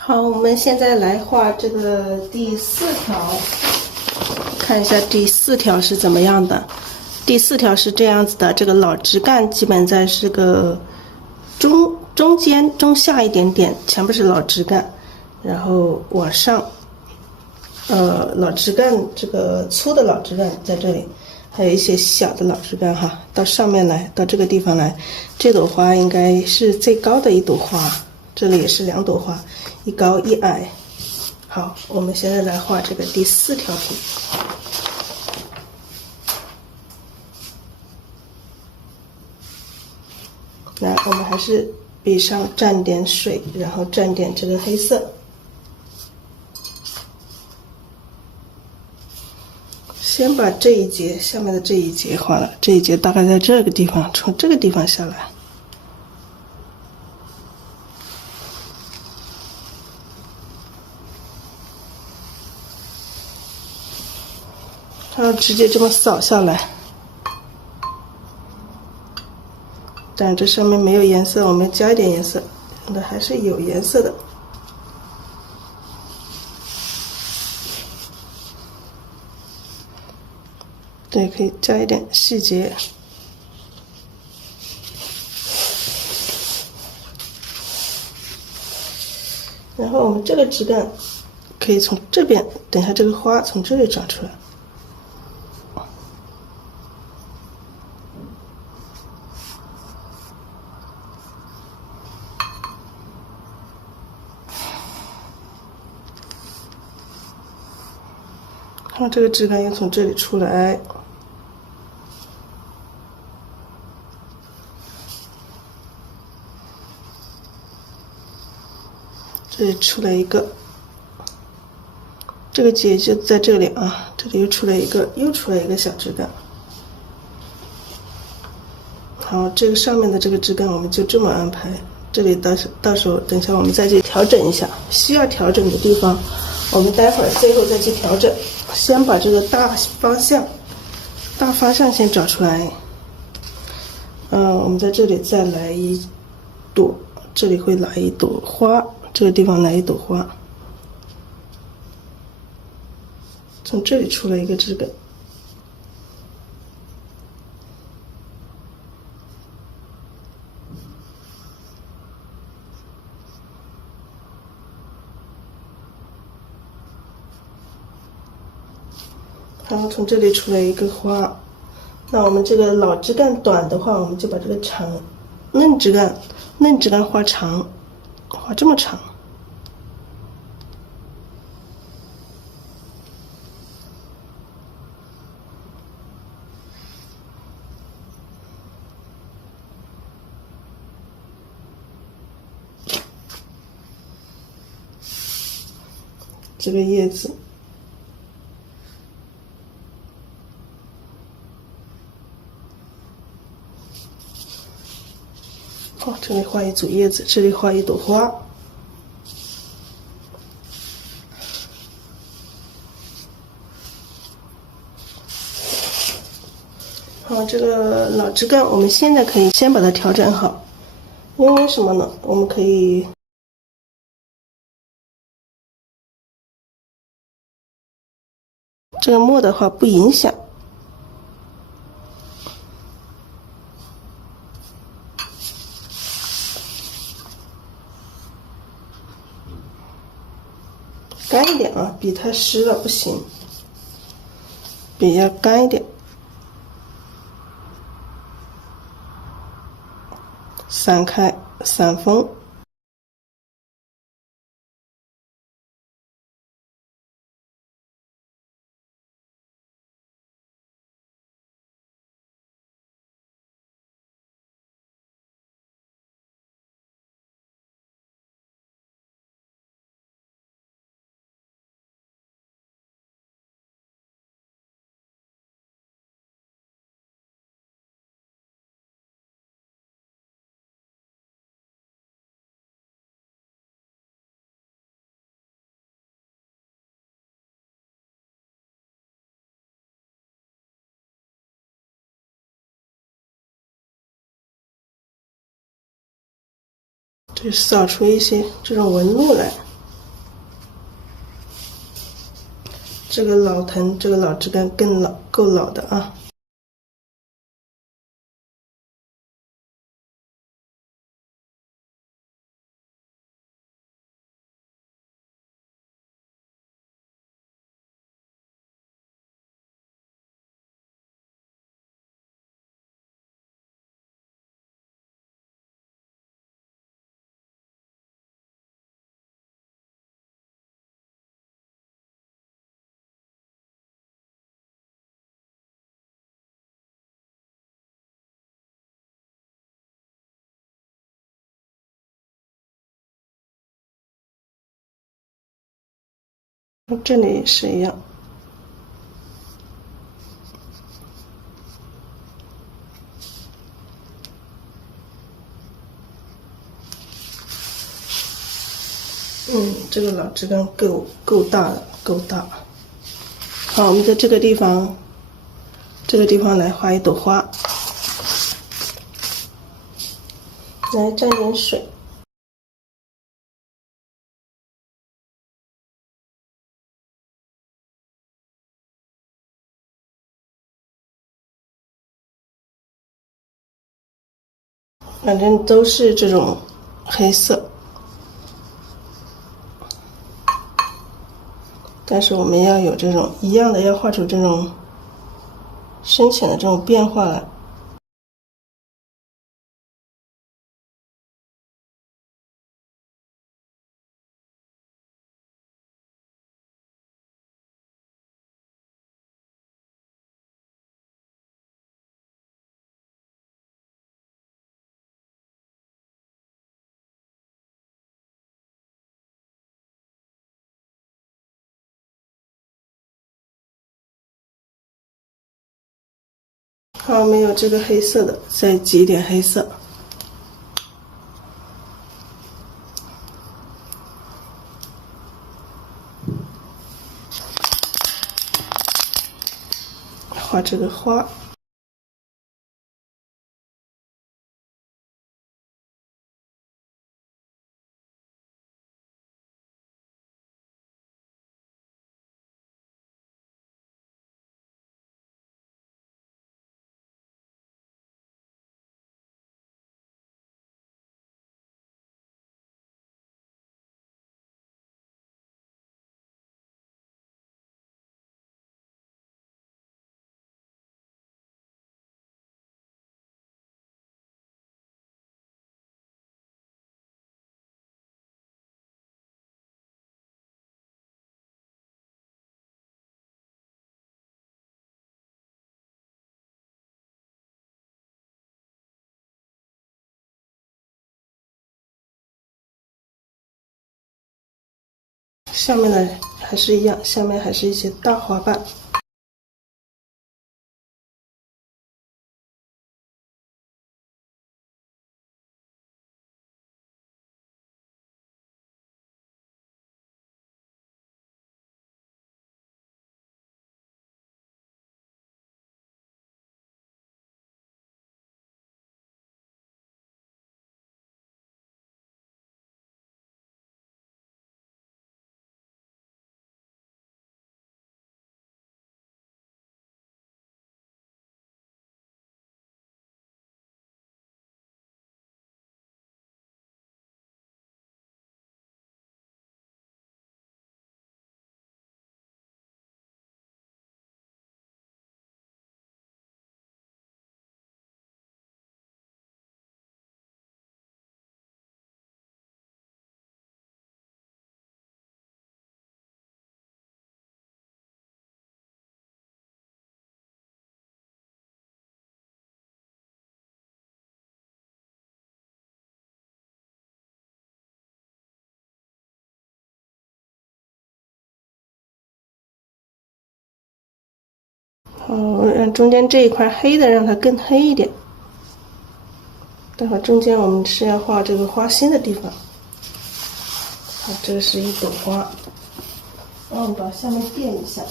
好，我们现在来画这个第4条，看一下第4条是怎么样的。第4条是这样子的，这个老枝干基本在是个中间中下一点点，前面是老枝干，然后往上，老枝干这个粗的老枝干在这里，还有一些小的老枝干哈，到上面来，到这个地方来，这朵花应该是最高的一朵花，这里也是2朵花，一高一矮。好，我们现在来画这个第4条题。来，我们还是笔上蘸点水，然后蘸点这个黑色。先把这一节下面的这一节画了，这一节大概在这个地方，从这个地方下来。然后直接这么扫下来。但这上面没有颜色，我们加一点颜色，用的还是有颜色的。对，可以加一点细节。然后我们这个枝干可以从这边，等一下这个花从这里长出来。然后这个枝干又从这里出来，这里出来一个，这个结就在这里啊，这里又出来一个小枝干。好，这个上面的这个枝干我们就这么安排，这里到时候等一下我们再去调整一下，需要调整的地方，我们待会儿最后再去调整。先把这个大方向先找出来。我们在这里再来一朵，这里会来一朵花，这个地方来一朵花，从这里出来一个枝干。然后从这里出来一个花，那我们这个老枝干短的话，我们就把这个嫩枝干画长，画这么长。这个叶子。这里画一组叶子，这里画一朵花。好，这个老枝干我们现在可以先把它调整好，因为什么呢？我们可以这个墨的话不影响。干一点啊，笔太湿了不行，笔要干一点，散开，散锋。对，扫出一些这种纹路来。这个老藤，这个老枝干更老，够老的啊。这里也是一样。这个老枝干够大了，够大。好，我们在这个地方来画一朵花，来沾点水。反正都是这种黑色，但是我们要有这种一样的，要画出这种深浅的这种变化来。好，没有这个黑色的，再挤一点黑色。画这个花。下面的还是一样，下面还是一些大花瓣。好，让中间这一块黑的让它更黑一点。待会中间我们是要画这个花心的地方。好，这是一朵花，然后我们把下面垫一下，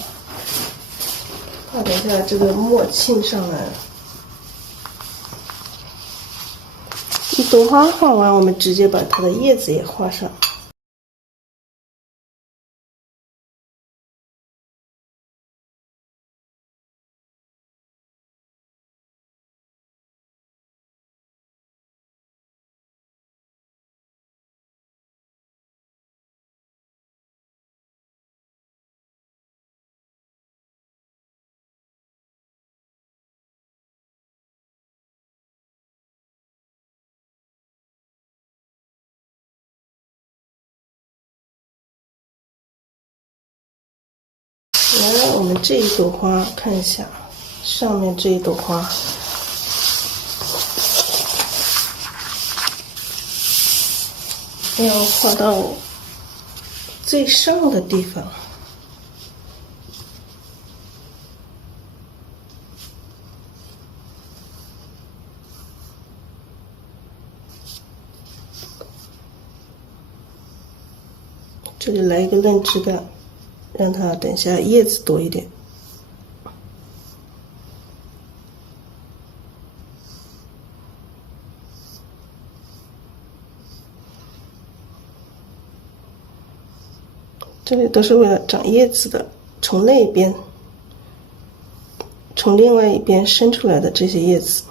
画一下这个墨沁上来。一朵花画完，我们直接把它的叶子也画上。来，我们这一朵花看一下，上面这一朵花，要画到最上的地方。这里来一个嫩枝干，让它等下叶子多一点。这里都是为了长叶子的，从那边，从另外一边伸出来的这些叶子。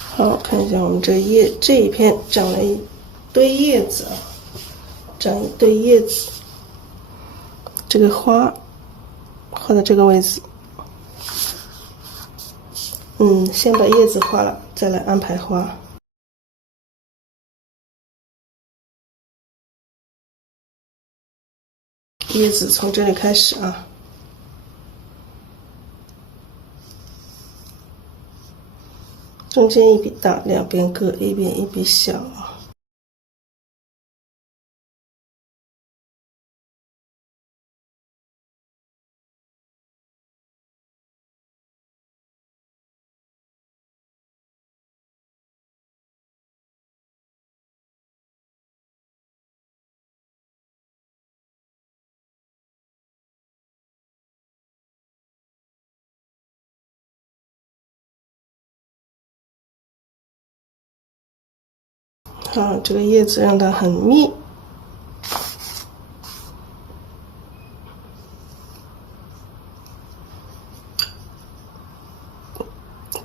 好，看一下我们这一片长了一堆叶子啊，长一堆叶子。这个花画到这个位置，先把叶子画了，再来安排花。叶子从这里开始啊。中间一笔大，两边各一边一笔小啊。好，这个叶子让它很密。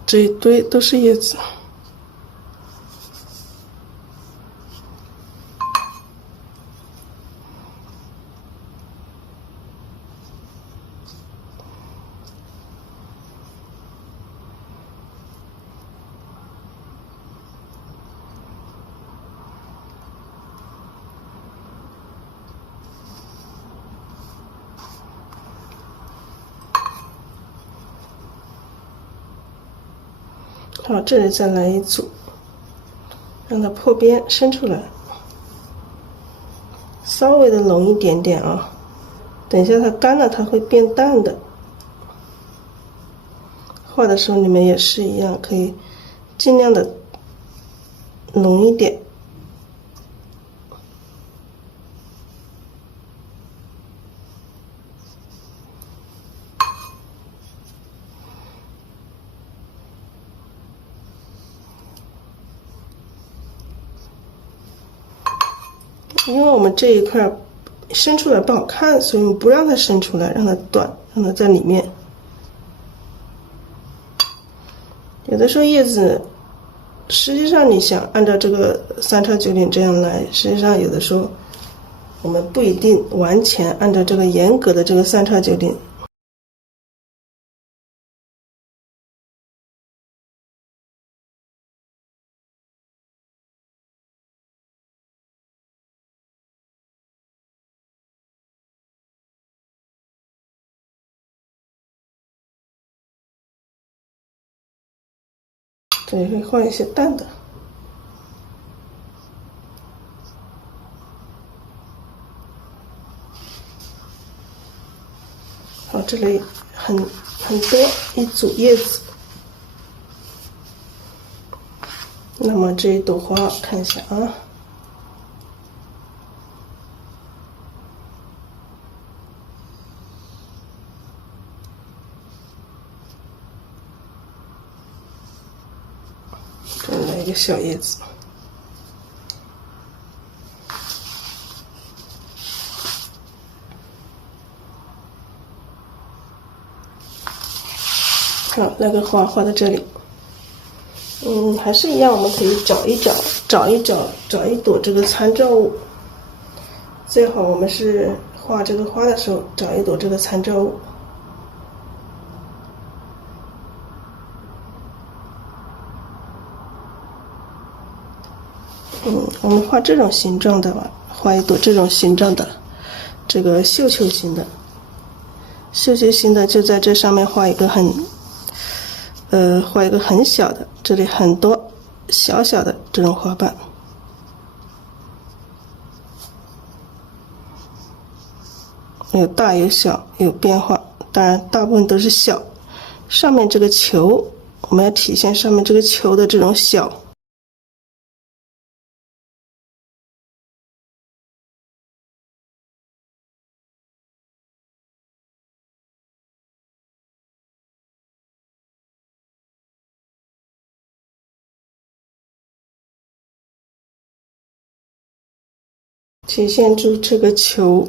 这一堆都是叶子。好，这里再来一组，让它破边伸出来，稍微的拢一点点啊。等一下它干了，它会变淡的。画的时候你们也是一样，可以尽量的拢一点。因为我们这一块伸出来不好看，所以我们不让它伸出来，让它短，让它在里面。有的时候叶子，实际上你想按照这个3叉9点这样来，实际上有的时候我们不一定完全按照这个严格的这个3叉9点。对，会画一些淡的。好，这里很多一组叶子。那么这一朵花看一下啊。这里来一个小叶子。好，那个花画到这里。还是一样，我们可以找一朵这个参照物，最好我们是画这个花的时候找一朵这个参照物。我们画这种形状的吧，画一朵这种形状的，这个绣球形的。绣球形的就在这上面画一个很小的，这里很多小小的这种花瓣。有大有小，有变化，当然大部分都是小。上面这个球，我们要体现上面这个球的这种小。体现出这个球。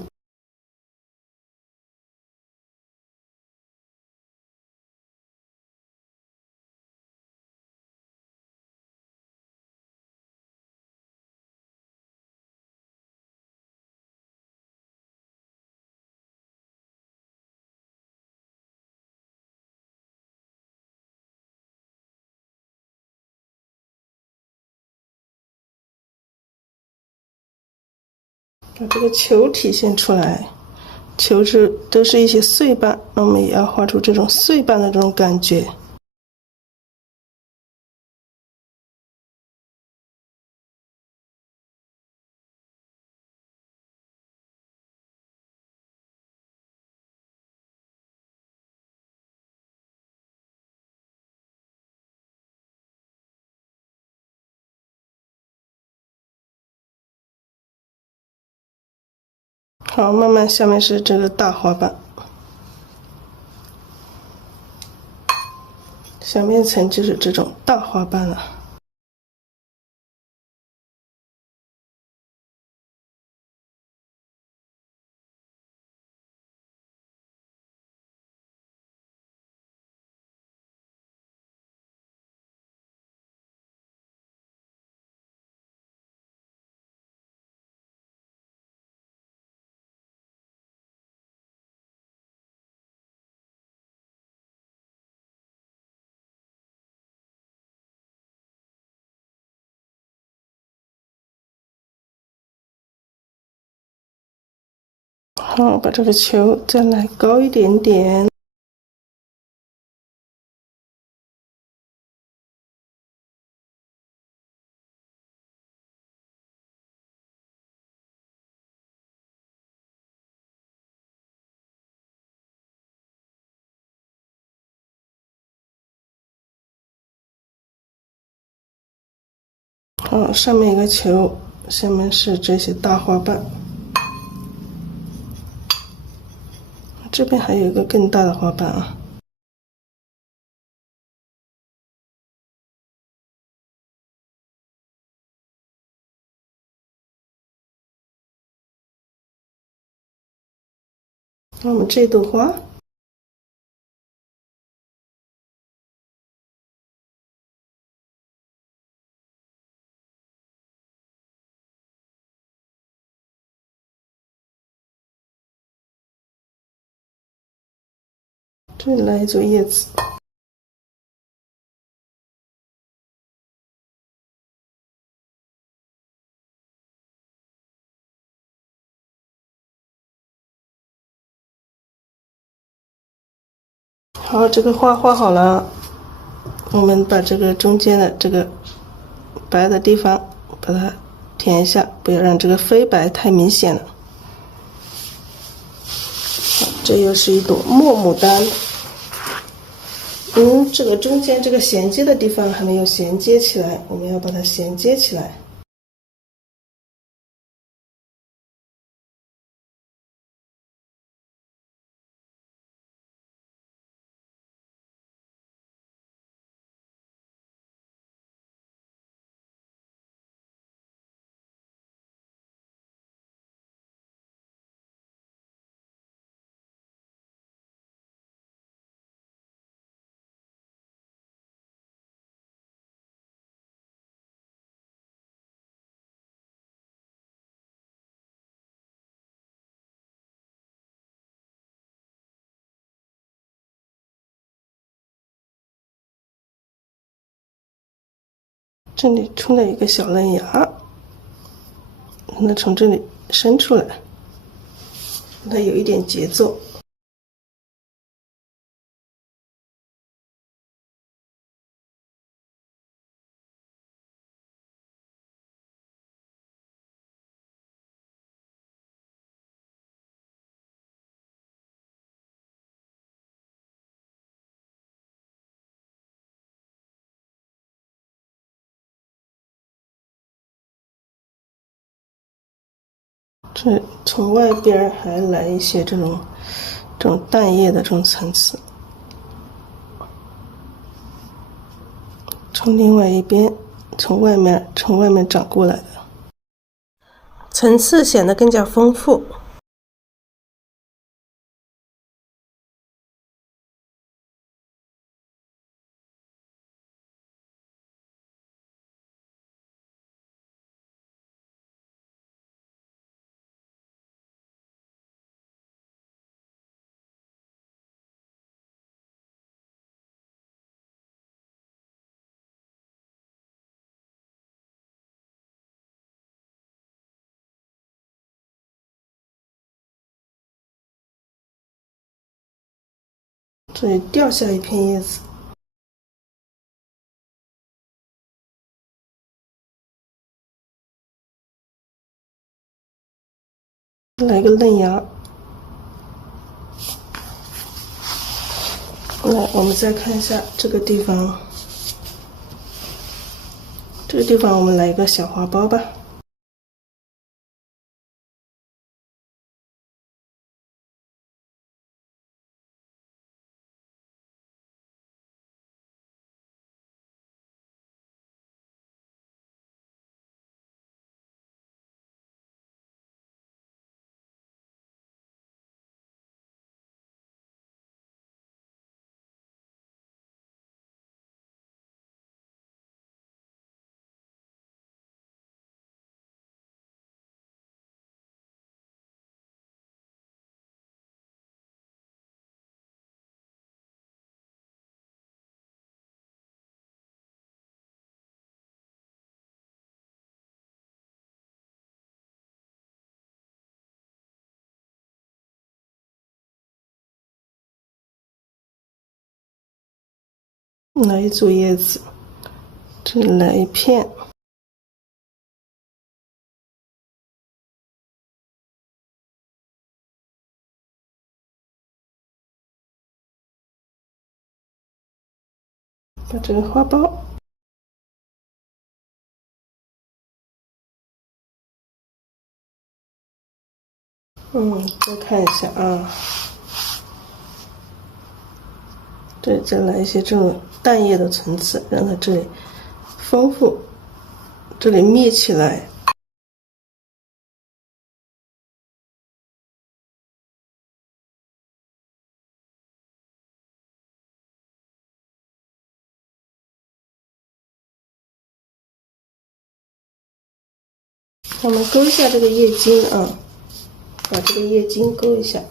把这个球体现出来，球都是一些碎瓣，那我们也要画出这种碎瓣的这种感觉。好，慢慢下面是这个大花瓣，下面层就是这种大花瓣了。好，把这个球再来高一点点。好，上面一个球，下面是这些大花瓣。这边还有一个更大的花瓣啊。那我们这朵花，这里来一撮叶子。好，这个花画好了，我们把这个中间的这个白的地方把它填一下，不要让这个飞白太明显了。好，这又是一朵墨牡丹。这个中间这个衔接的地方还没有衔接起来，我们要把它衔接起来。这里出了一个小嫩芽，让它从这里伸出来，让它有一点节奏。这从外边还来一些这种淡叶的这种层次，从另外一边，从外面长过来的，层次显得更加丰富。这里掉下一片叶子，来个嫩芽。来，我们再看一下这个地方，这个地方我们来一个小花苞吧。来一组叶子，这里来一片，把这个花苞，再看一下啊，对，再来一些这种淡叶的层次，让它这里丰富，这里密起来。我们勾一下这个叶茎啊，把这个叶茎勾一下，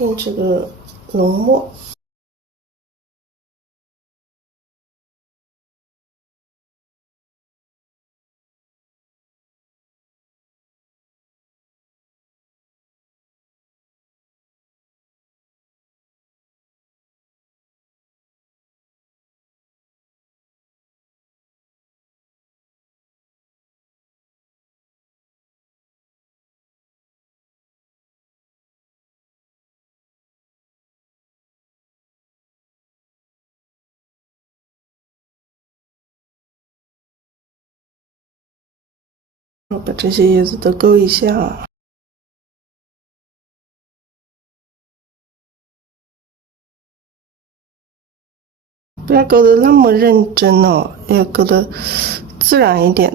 用这个浓墨。把这些叶子都勾一下，不要勾得那么认真哦，要勾得自然一点。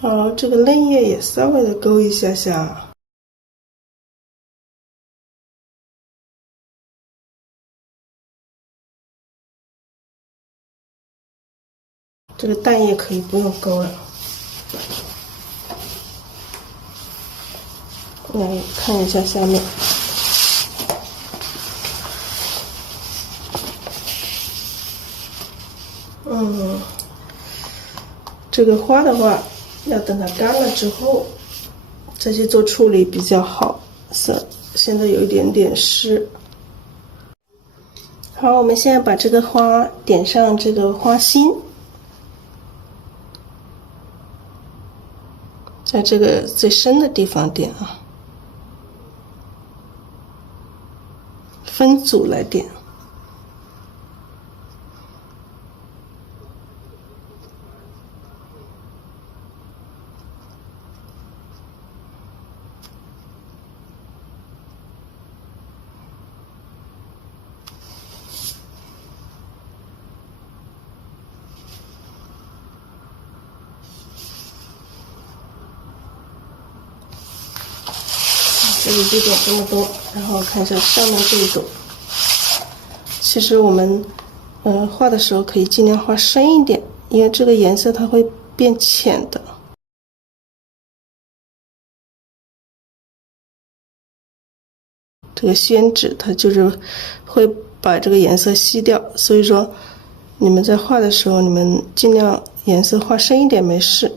好，这个嫩叶也稍微的勾一下下。这个蛋液可以不用勾了。来看一下下面。这个花的话，要等它干了之后再去做处理比较好。现在有一点点湿。好，我们现在把这个花点上这个花心，在这个最深的地方点啊，分组来点。这里就点这么多，然后看一下上面这一朵。其实我们画的时候可以尽量画深一点，因为这个颜色它会变浅的。这个宣纸它就是会把这个颜色吸掉，所以说你们在画的时候，你们尽量颜色画深一点没事。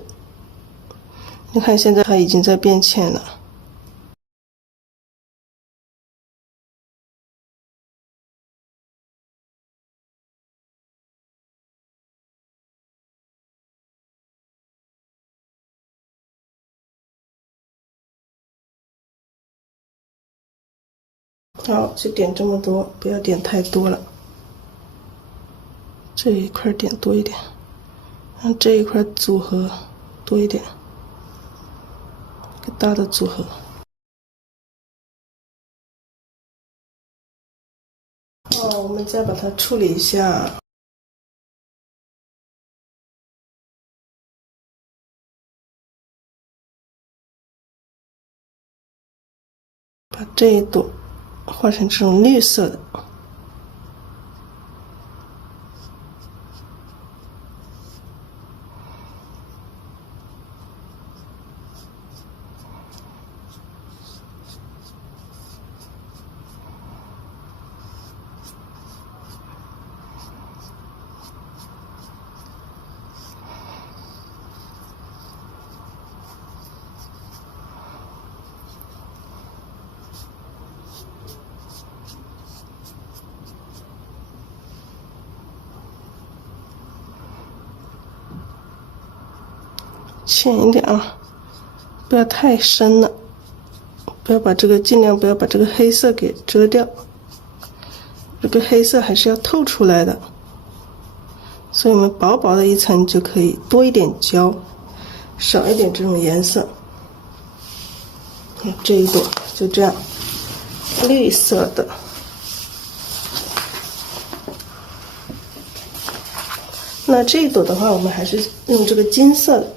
你看现在它已经在变浅了。好，就点这么多，不要点太多了。这一块点多一点，让这一块组合多一点，个大的组合。我们再把它处理一下。把这一朵画成这种绿色的。浅一点啊，不要太深了，不要把这个尽量不要把这个黑色给遮掉，这个黑色还是要透出来的，所以我们薄薄的一层就可以，多一点胶，少一点这种颜色。这一朵就这样，绿色的。那这一朵的话，我们还是用这个金色的。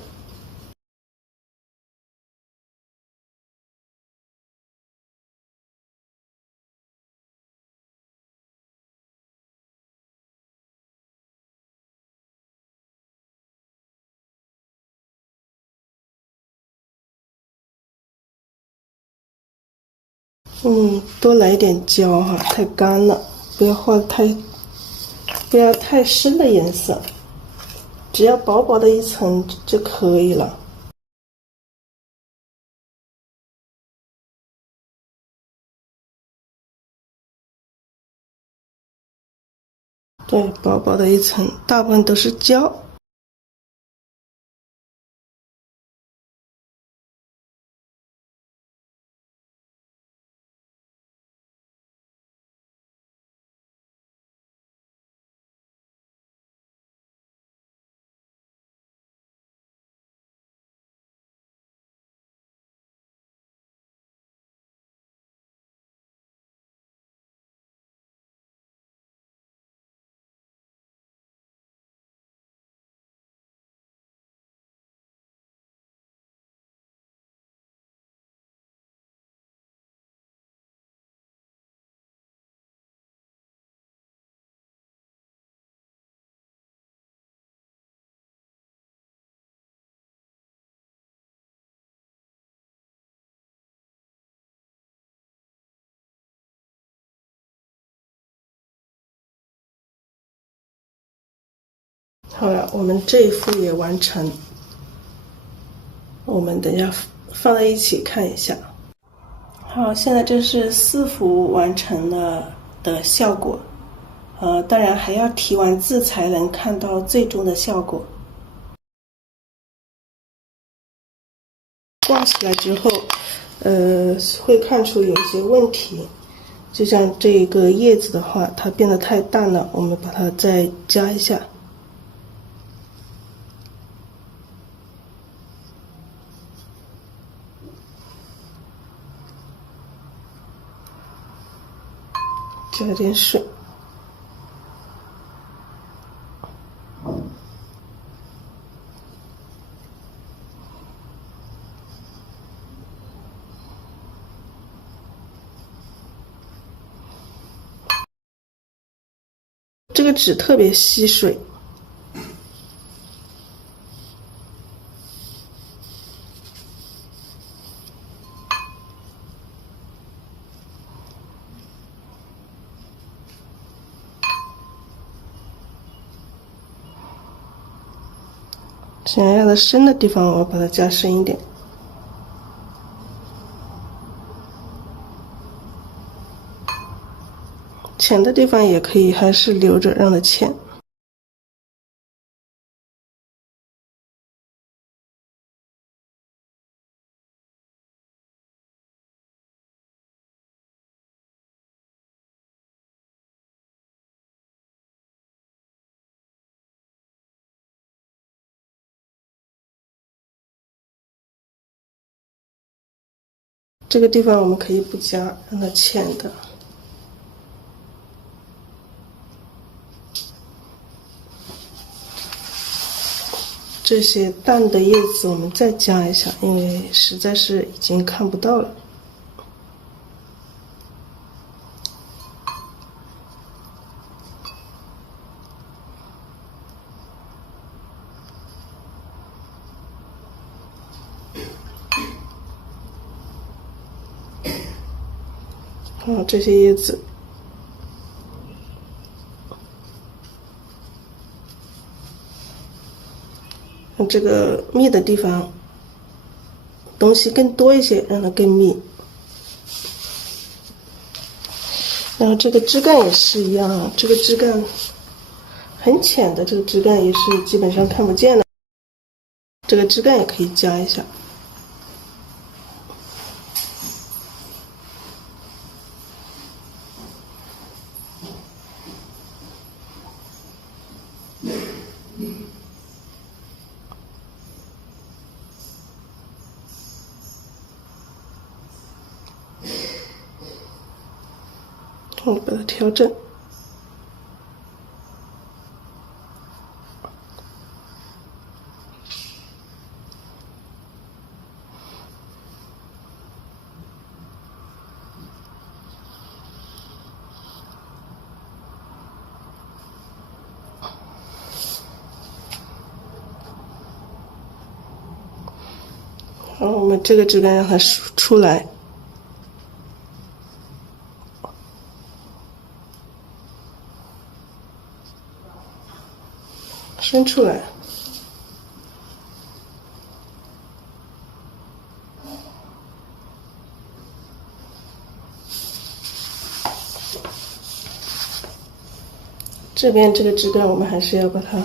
多来一点胶哈，太干了，不要画不要太深的颜色，只要薄薄的一层就可以了。对，薄薄的一层，大部分都是胶。好了，我们这一幅也完成。我们等一下放在一起看一下。好，现在这是4幅完成了的效果。当然还要提完字才能看到最终的效果。挂起来之后，会看出有一些问题。就像这个叶子的话，它变得太淡了，我们把它再加一下。加点水。这个纸特别吸水。想要的深的地方，我把它加深一点。浅的地方也可以，还是留着让它浅。这个地方我们可以不加，让它浅的。这些淡的叶子我们再加一下，因为实在是已经看不到了。这些叶子，这个密的地方东西更多一些，让它更密。然后这个枝干也是一样啊，这个枝干很浅的，这个枝干也是基本上看不见的，这个枝干也可以加一下。我把它调整。然后我们这个枝干让它出来。伸出来，这边这个枝干我们还是要把它，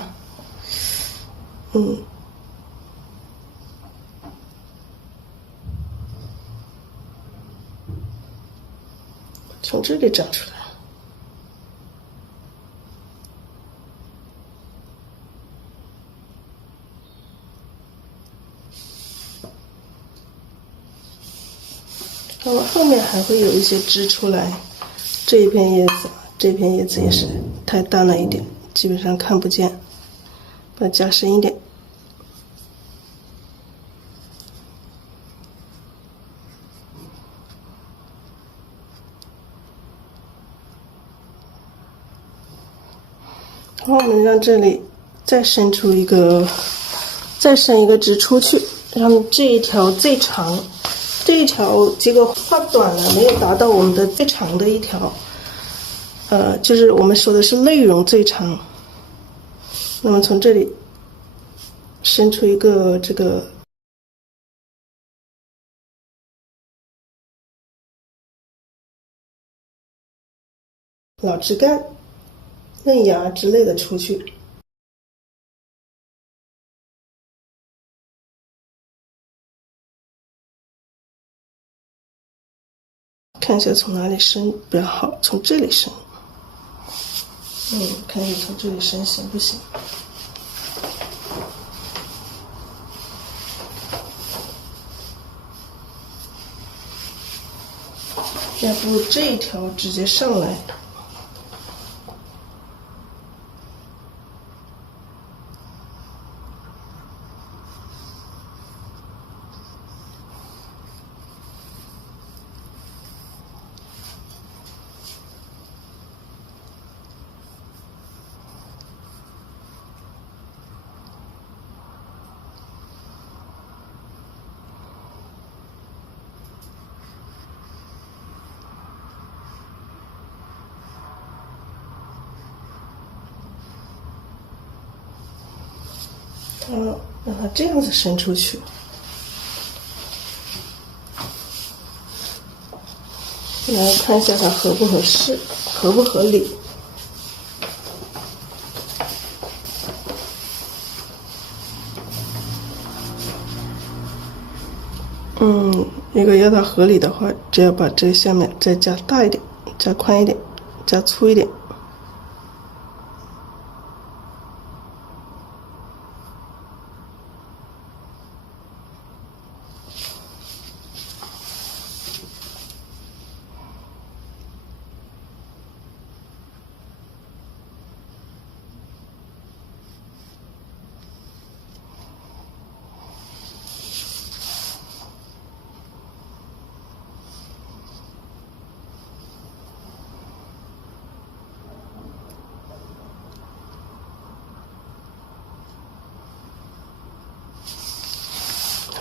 从这里长出来。那么后面还会有一些枝出来，这一片叶子，这片叶子也是太淡了一点，基本上看不见，把它加深一点。然后我们让这里再伸出一个，再伸一个枝出去，让这一条最长。这一条结果画短了，没有达到我们的最长的一条，就是我们说的是内容最长，那么从这里伸出一个这个老枝干、嫩芽之类的出去。看一下从哪里伸比较好，从这里伸。看一下从这里伸行不行？要不这一条直接上来。让它这样子伸出去。来看一下它合不合适，合不合理。如果要它合理的话，只要把这下面再加大一点，加宽一点，加粗一点。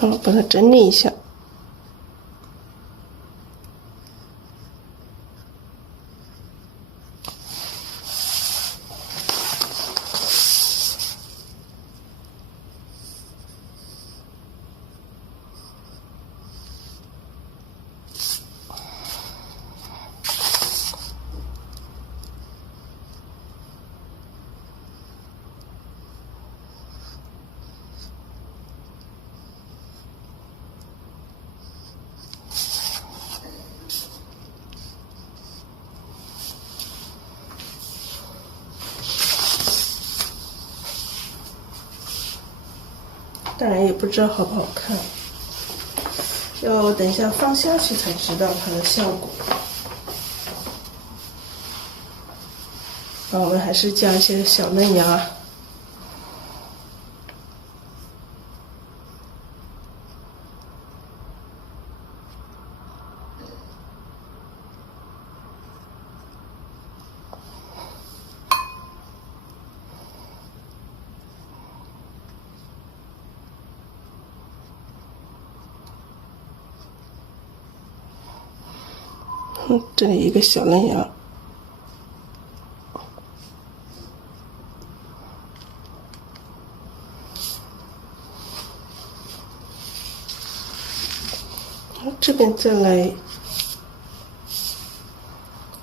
好，把它整理一下。当然也不知道好不好看，要等一下放下去才知道它的效果。我们还是加一些小嫩芽。这里一个小嫩芽，这边再来，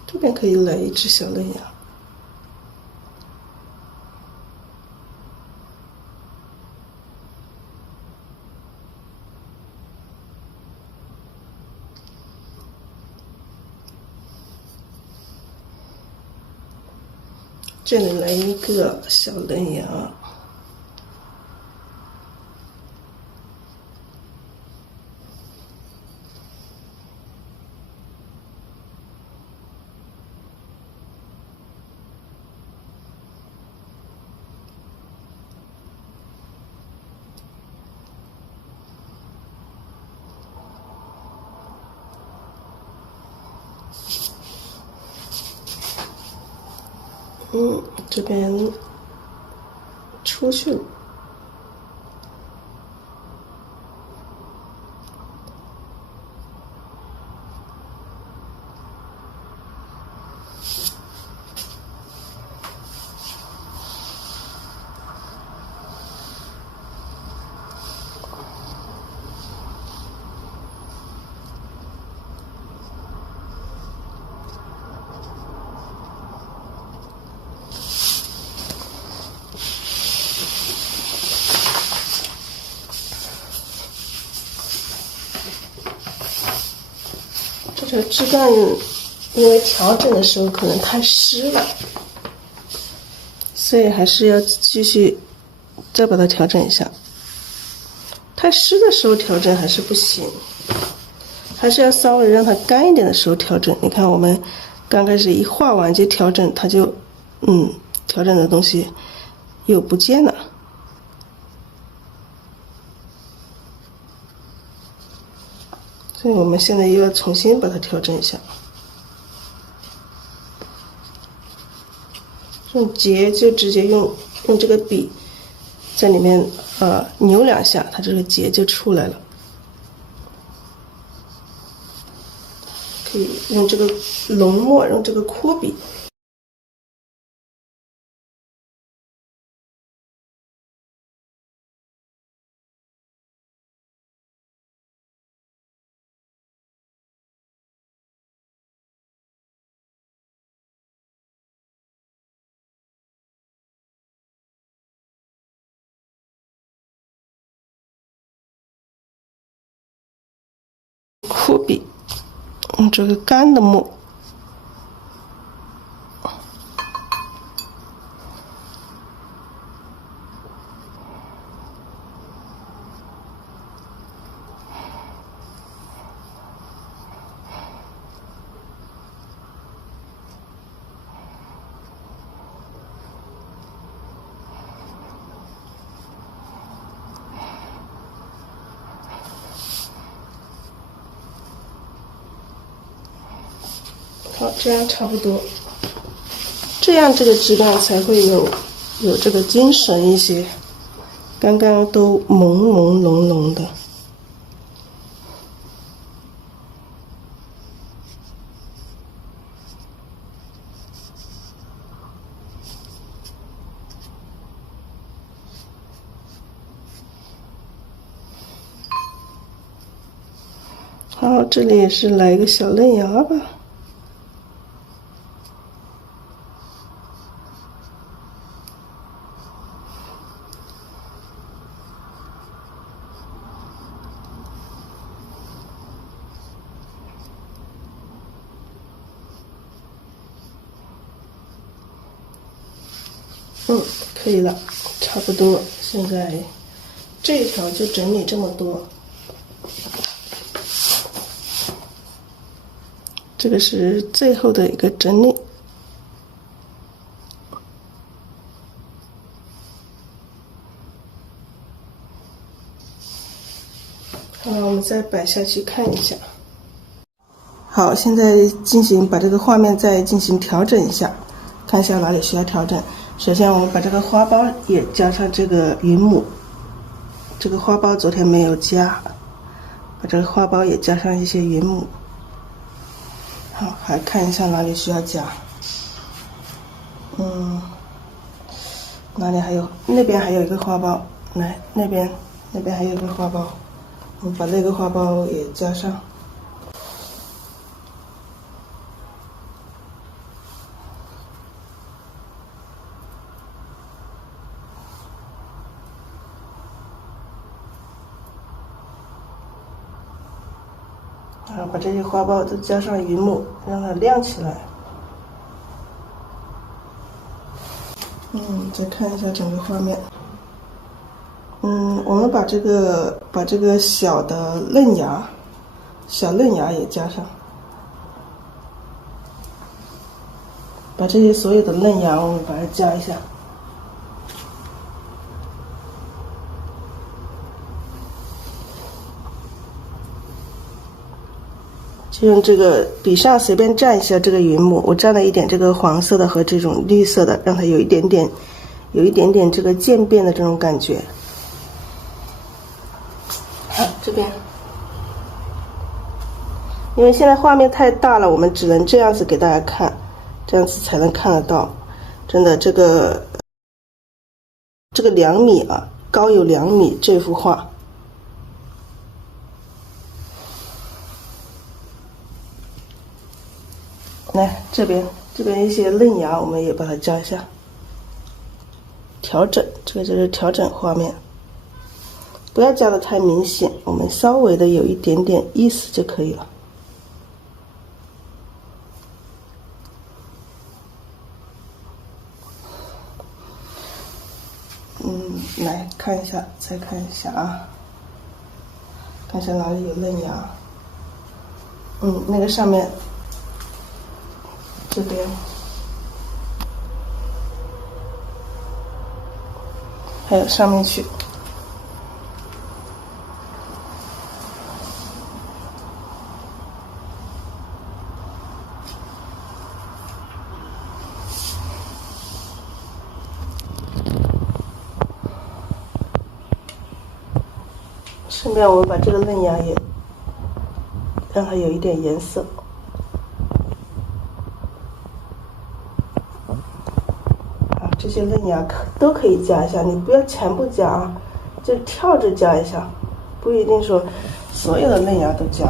这边可以来一只小嫩芽。这里来一个小嫩芽，这边出去了。这枝干因为调整的时候可能太湿了，所以还是要继续再把它调整一下。太湿的时候调整还是不行，还是要稍微让它干一点的时候调整。你看我们刚开始一画完就调整，它就调整的东西又不见了。所以我们现在又要重新把它调整一下。用结就直接用这个笔在里面扭2下，它这个结就出来了。可以用这个浓墨，用这个扩笔。扩笔，用这个干的墨。好，这样差不多，这样这个枝干才会有这个精神一些。刚刚都朦朦胧胧的。好，这里也是来一个小嫩芽吧。可以了，差不多。现在这一条就整理这么多。这个是最后的一个整理。好，我们再摆下去看一下。好，现在把这个画面再进行调整一下，看一下哪里需要调整。首先，我们把这个花苞也加上这个云母。这个花苞昨天没有加，把这个花苞也加上一些云母。好，还看一下哪里需要加。哪里还有？那边还有一个花苞，来那边还有一个花苞，我们把那个花苞也加上。然后把这些花苞都加上云母，让它亮起来。再看一下整个画面。我们把这个小嫩芽也加上，把这些所有的嫩芽我们把它加一下。就用这个笔上随便蘸一下这个云母，我蘸了一点这个黄色的和这种绿色的，让它有一点点这个渐变的这种感觉。好，这边，因为现在画面太大了，我们只能这样子给大家看，这样子才能看得到。真的，这个2米啊，高有2米这幅画。来这边一些嫩芽，我们也把它加一下。调整，这个就是调整画面，不要加的太明显，我们稍微的有一点点意思就可以了。看一下，再看一下啊，看一下哪里有嫩芽。那个上面这边，还有上面去。顺便我们把这个嫩芽也让它有一点颜色。这些嫩芽都可以加一下，你不要全部加啊，就跳着加一下，不一定说所有的嫩芽都加。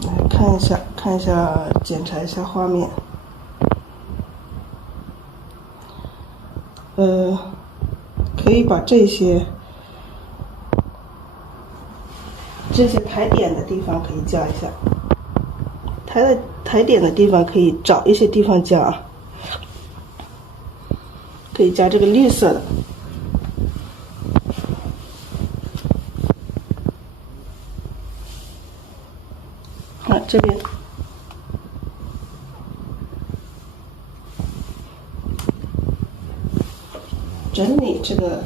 来看一下，检查一下画面。可以把这些抬点的地方可以加一下，抬点的地方可以找一些地方加啊，可以加这个绿色的。这边整理这个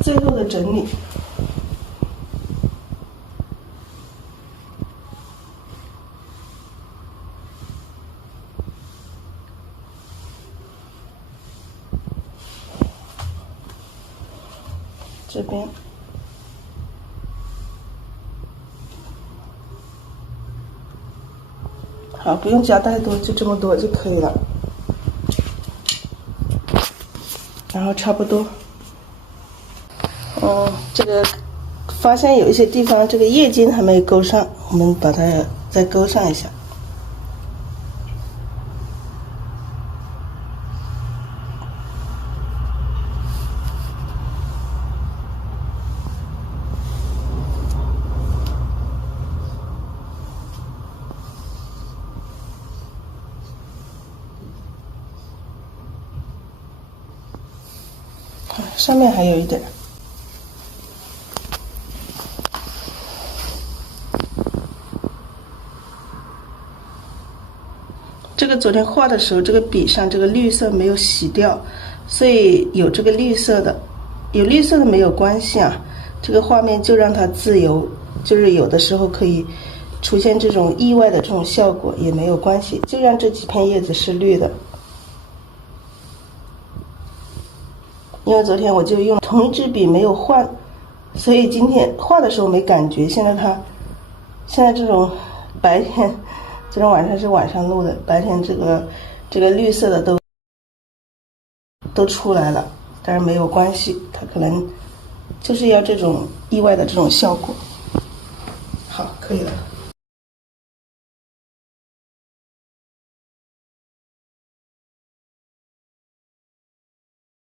最后的整理。这边好，不用加太多，就这么多就可以了。然后差不多，这个发现有一些地方这个叶茎还没勾上，我们把它再勾上一下。上面还有一点。这个昨天画的时候，这个笔上这个绿色没有洗掉，所以有这个绿色的，有绿色的没有关系啊。这个画面就让它自由，就是有的时候可以出现这种意外的这种效果也没有关系，就让这几片叶子是绿的。因为昨天我就用同一支笔没有换，所以今天画的时候没感觉。现在这种白天，这种晚上是晚上录的，白天这个绿色的都出来了，但是没有关系，它可能就是要这种意外的这种效果。好，可以了。